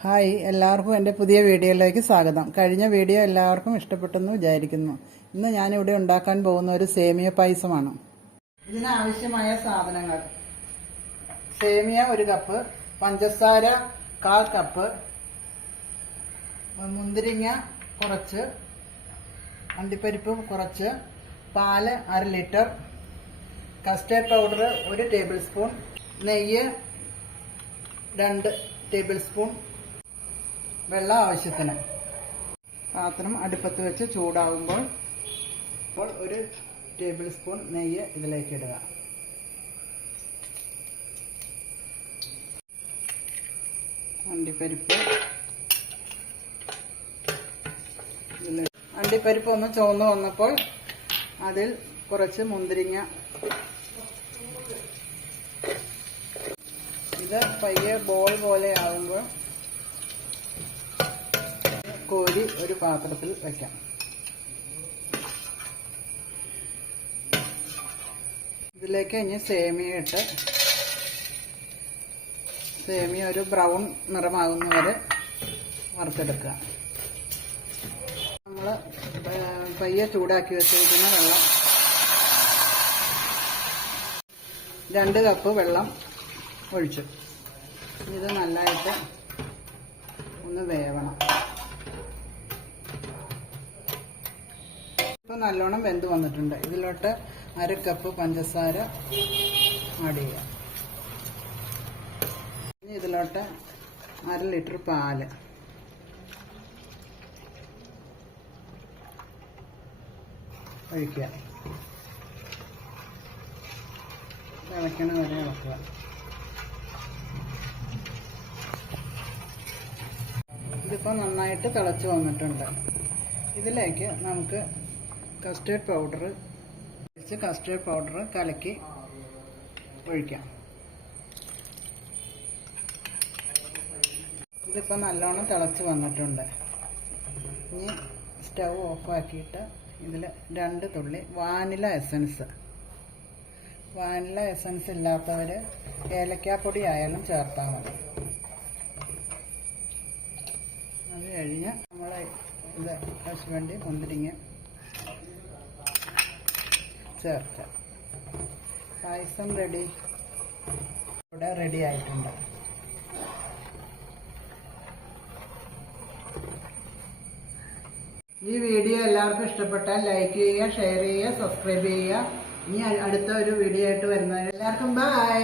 Hi എല്ലാവർക്കും എന്റെ പുതിയ വീഡിയോയിലേക്ക് സ്വാഗതം. കഴിഞ്ഞ വീഡിയോ എല്ലാവർക്കും ഇഷ്ടപ്പെട്ടെന്ന് വിചാരിക്കുന്നു. ഇന്ന് ഞാനിവിടെ ഉണ്ടാക്കാൻ പോകുന്ന ഒരു സേമിയ പായസമാണ്. ഇതിനാവശ്യമായ സാധനങ്ങൾ. സേമിയ ഒരു കപ്പ് പഞ്ചസാര കാൽ കപ്പ് മുന്തിരിങ്ങ കുറച്ച് അണ്ടിപ്പരിപ്പ് കുറച്ച് പാൽ അര ലിറ്റർ കസ്റ്റേർഡ് പൗഡർ ഒരു ടേബിൾ സ്പൂൺ നെയ്യ് രണ്ട് ടേബിൾ സ്പൂൺ വെള്ളം ആവശ്യത്തിന്. പാത്രം അടുപ്പത്ത് വെച്ച് ചൂടാകുമ്പോൾ അപ്പോൾ ഒരു ടേബിൾ സ്പൂൺ നെയ്യ് ഇതിലേക്ക് ഇടുക. അണ്ടിപ്പരിപ്പ്. അണ്ടിപ്പരിപ്പ് ഒന്ന് ചുവന്ന് വന്നപ്പോൾ അതിൽ കുറച്ച് മുന്തിരിങ്ങ. ഇത് പയ്യെ ബോൾ പോലെ ആകുമ്പോൾ കോരി ഒരു പാത്രത്തിൽ വെക്കാം. ഇതിലേക്ക് ഇനി സേമിയ ഇട്ട് സേമിയ ഒരു ബ്രൗൺ നിറമാകുന്നവരെ വറുത്തെടുക്കുക. നമ്മൾ പയ്യെ ചൂടാക്കി വെച്ചിരിക്കുന്ന വെള്ളം. രണ്ട് കപ്പ് വെള്ളം ഒഴിച്ചു. ഇത് നല്ലതായിട്ട് ഒന്ന് വേവണം. ഇപ്പം നല്ലോണം വെന്ത് വന്നിട്ടുണ്ട്. ഇതിലോട്ട് അര കപ്പ് പഞ്ചസാര ആഡ് ചെയ്യുക ഇനി ഇതിലോട്ട് അര ലിറ്റർ പാൽ. ഒഴിക്കുക. ഇളക്കണ വരെ ഇളക്കുക. ഇതിപ്പോൾ നന്നായിട്ട് തിളച്ച് വന്നിട്ടുണ്ട്. ഇതിലേക്ക് നമുക്ക് കസ്റ്റേർഡ് പൗഡർ വെച്ച് കസ്റ്റേർഡ് പൗഡർ കലക്കി ഒഴിക്കാം. ഇതിപ്പോൾ നല്ലോണം തിളച്ച് വന്നിട്ടുണ്ട്. ഇനി സ്റ്റൗ ഓഫാക്കിയിട്ട് ഇതിൽ രണ്ട് തുള്ളി വാനില എസൻസ്. വാനില എസൻസ് ഇല്ലാത്തവർ ഏലക്കാപ്പൊടി ആയാലും ചേർത്താൽ മതി അത് കഴിഞ്ഞ് നമ്മൾ ഇത് വേണ്ടി മുന്തിരിങ്ങ. ചേർക്ക പായസം റെഡി. ഇവിടെ റെഡി ആയിട്ടുണ്ട്. ഈ വീഡിയോ എല്ലാവർക്കും ഇഷ്ടപ്പെട്ടാൽ ലൈക്ക് ചെയ്യുക ഷെയർ ചെയ്യുക സബ്സ്ക്രൈബ് ചെയ്യുക. ഇനി അടുത്ത ഒരു വീഡിയോ ആയിട്ട് വരുന്നത് എല്ലാവർക്കും ബൈ